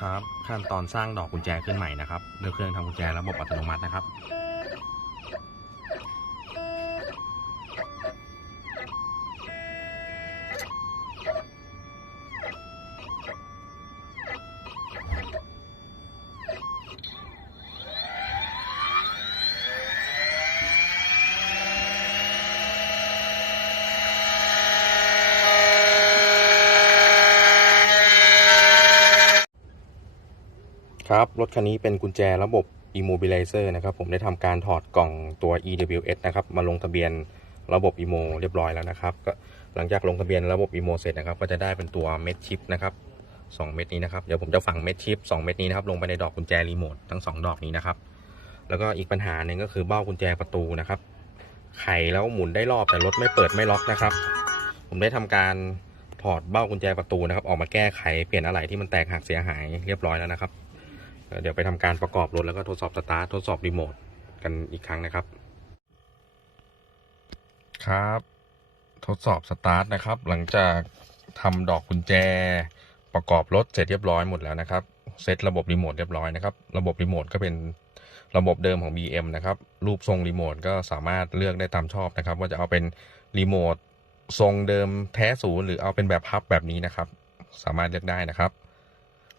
ครับ ขั้นตอนสร้างดอกกุญแจขึ้นใหม่นะครับเลือกเครื่องทำกุญแจระบบอัตโนมัตินะครับ ครับ รถคันนี้เป็นกุญแจระบบ Immobilizer นะครับผมได้ทำการถอดกล่องตัว EWS นะครับมาลงทะเบียนระบบ IMO เรียบร้อยแล้วนะครับก็หลังจากลงทะเบียนระบบ IMO เสร็จนะครับก็จะได้เป็นตัวเม็ดชิปนะครับ2เม็ดนี้นะครับเดี๋ยวผมจะฝังเม็ดชิป2เม็ดนี้นะครับลงไปในดอกกุญแจรีโมททั้ง 2 ดอกนี้นะครับแล้วก็อีกปัญหาหนึ่งก็คือเบ้ากุญแจประตูนะครับไขแล้วหมุนได้รอบแต่รถไม่เปิดไม่ล็อกนะครับ ผมได้ทำการถอดเบ้ากุญแจประตูนะครับ ออกมาแก้ไขเปลี่ยนอะไหล่ที่มันแตกหักเสียหายเรียบร้อยแล้วนะครับ เดี๋ยวไปทำการประกอบรถแล้วก็ทดสอบสตาร์ททดสอบรีโมทกันอีกครั้งนะครับ ครับ ทดสอบสตาร์ทนะครับ หลังจากทำดอกกุญแจ ประกอบรถเสร็จเรียบร้อยหมดแล้วนะครับเซตระบบรีโมทเรียบร้อยนะครับ ระบบรีโมทก็เป็นระบบเดิมของ BM นะครับ รูปทรงรีโมทก็สามารถเลือกได้ตามชอบนะครับ ว่าจะเอาเป็นรีโมททรงเดิมแท้ศูนย์หรือเอาเป็นแบบพับแบบนี้นะครับ สามารถเลือกได้นะครับ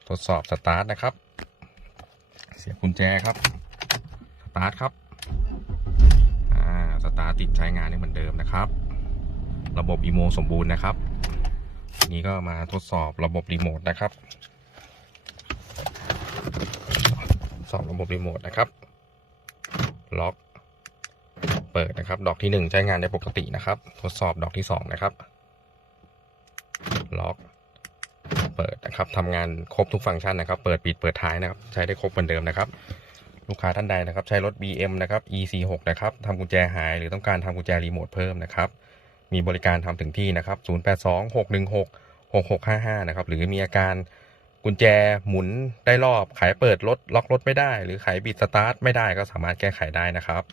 ทดสอบสตาร์ทนะครับ เสียบกุญแจครับ สตาร์ทครับ อ่า สตาร์ทติดใช้งานได้เหมือนเดิมนะครับ ระบบอีโมสมบูรณ์นะครับ นี้ก็มาทดสอบระบบรีโมทนะครับ สอบระบบรีโมทนะครับ ล็อก เปิดนะครับ ดอกที่หนึ่งใช้งานได้ปกตินะครับ ทดสอบดอกที่สองนะครับ ล็อก เปิดนะครับทำงานครบทุกฟังก์ชันนะครับ เปิดปิดเปิดท้ายนะครับ ใช้ได้ครบเหมือนเดิมนะครับ ลูกค้าท่านใดนะครับ ใช้รถ BM นะครับ EC6 นะครับทำกุญแจหาย หรือต้องการทำกุญแจรีโมทเพิ่มนะครับ มีบริการทำถึงที่นะครับ 0826166655 นะครับ หรือมีอาการกุญแจหมุนได้รอบ ขายเปิดรถล็อกรถไม่ได้ หรือขายบิดสตาร์ทไม่ได้ก็สามารถแก้ไขได้นะครับ